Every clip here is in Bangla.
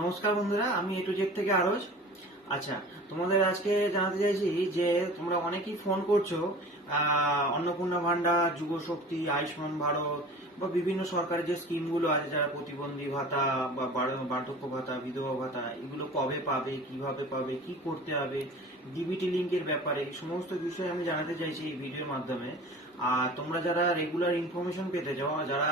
নমস্কার বন্ধুরা, আমি এ টু জেড থেকে আরজ। আচ্ছা, তোমাদের আজকে জানাতে চাইছি যে তোমরা অনেকেই ফোন করছো অন্নপূর্ণা ভান্ডার, যুব শক্তি, আয়ুষ্মান ভারত বা বিভিন্ন সরকারের যে স্কিমগুলো আছে, যারা প্রতিবন্ধী ভাতা বা বার্ধক্য ভাতা, বিধবা ভাতা, এগুলো কবে পাবে, কিভাবে পাবে, কি করতে হবে, ডিবিটি লিঙ্কের ব্যাপারে সমস্ত বিষয় আমি জানাতে চাইছি এই ভিডিওর মাধ্যমে। আর তোমরা যারা রেগুলার ইনফরমেশন পেতে চাও, যারা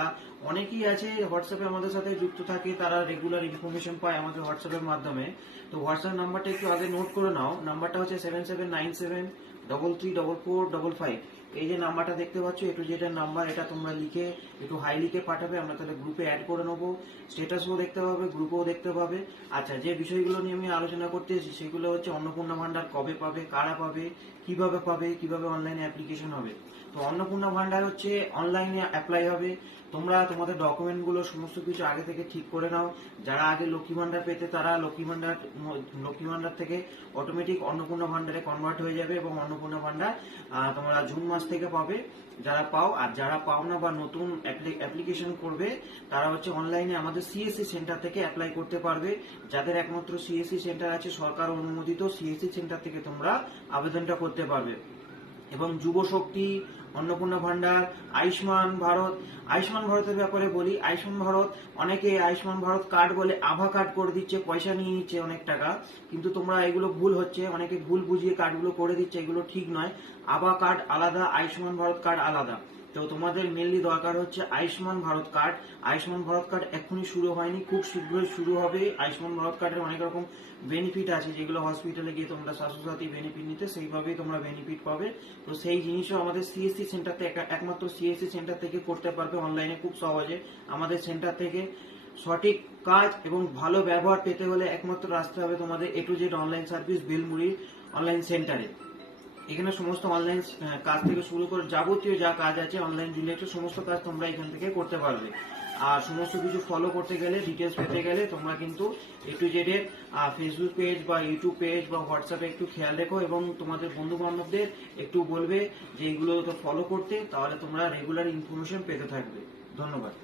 অনেকেই আছে হোয়াটসঅ্যাপে আমাদের সাথে যুক্ত থাকে, তারা রেগুলার ইনফরমেশন পায় আমাদের হোয়াটসঅ্যাপের মাধ্যমে। তো হোয়াটসঅ্যাপ নাম্বারটা একটু আগে নোট করে নাও। নাম্বারটা হচ্ছে 7797334455। এই যে নাম্বারটা দেখতে পাচ্ছ, একটু যেটা নাম্বার, এটা তোমরা লিখে একটু হাই লিখে পাঠাবে, আমরা তাহলে গ্রুপে অ্যাড করে নেবো। স্ট্যাটাসও দেখতে পাবে, গ্রুপেও দেখতে পাবে। আচ্ছা, যে বিষয়গুলো নিয়ে আমি আলোচনা করতে এসেছি সেগুলো হচ্ছে অন্নপূর্ণা ভান্ডার কবে পাবে, কারা পাবে, কিভাবে অনলাইনে অ্যাপ্লিকেশন হবে। তো অন্নপূর্ণা ভান্ডার হচ্ছে অনলাইনে অ্যাপ্লাই হবে। তোমরা তোমাদের ডকুমেন্টগুলো সমস্ত কিছু আগে থেকে ঠিক করে নাও। যারা আগে লক্ষ্মী ভান্ডার পেতে, তারা লক্ষ্মী ভান্ডার থেকে অটোমেটিক অন্নপূর্ণা ভান্ডারে কনভার্ট হয়ে যাবে এবং অন্নপূর্ণা ভান্ডার তোমরা জুন মাস থেকে পাবে যারা পাও। আর যারা পাও না বা নতুন অ্যাপ্লিকেশন করবে, তারা হচ্ছে অনলাইনে আমাদের সিএসসি সেন্টার থেকে অ্যাপ্লাই করতে পারবে। যাদের একমাত্র সিএসসি সেন্টার আছে, সরকার অনুমোদিত সিএসসি সেন্টার থেকে তোমরা আবেদনটা করতে পারবে। এবং যুব শক্তি, অন্নপূর্ণা ভান্ডার, আয়ুষ্মান ভারতের ব্যাপারে বলি। আয়ুষ্মান ভারত, অনেকে আয়ুষ্মান ভারত কার্ড বলে আভা কার্ড করে দিচ্ছে, পয়সা নিয়ে নিচ্ছে অনেক টাকা, কিন্তু তোমরা এগুলো ভুল হচ্ছে, অনেকে ভুল বুঝিয়ে কার্ডগুলো করে দিচ্ছে, এগুলো ঠিক নয়। আভা কার্ড আলাদা, আয়ুষ্মান ভারত কার্ড আলাদা। তো তোমাদের মেনলি দরকার হচ্ছে আয়ুষ্মান ভারত কার্ড। আয়ুষ্মান ভারত কার্ড এখনই শুরু হয়নি, খুব শীঘ্রই শুরু হবে। আয়ুষ্মান ভারত কার্ডের অনেক রকম বেনিফিট আছে, যেগুলো হসপিটালে গিয়ে তোমরা স্বাস্থ্যসাথী বেনিফিট নিতে সেইভাবেই তোমরা বেনিফিট পাবে। তো সেই জিনিসও আমাদের সিএসসি সেন্টার থেকে, একমাত্র সিএসসি সেন্টার থেকে করতে পারবে অনলাইনে খুব সহজে। আমাদের সেন্টার থেকে সঠিক কাজ এবং ভালো ব্যবহার পেতে হলে একমাত্র রাস্তা হবে তোমাদের A to Z online service Belmuri online সেন্টারে। এখানে সমস্ত অনলাইন কাজ থেকে শুরু করে যাবতীয় যা কাজ আছে অনলাইন রিলেটেড সমস্ত কাজ তোমরা এখান থেকে করতে পারবে। আর সমস্ত কিছু ফলো করতে গেলে, ডিটেলস পেতে গেলে তোমরা কিন্তু এ টু জেড এর ফেসবুক পেজ বা ইউটিউব পেজ বা হোয়াটসঅ্যাপে একটু খেয়াল রেখো এবং তোমাদের বন্ধু বান্ধবদের একটু বলবে যে এইগুলো তো ফলো করতে, তাহলে তোমরা রেগুলার ইনফরমেশন পেতে থাকবে। ধন্যবাদ।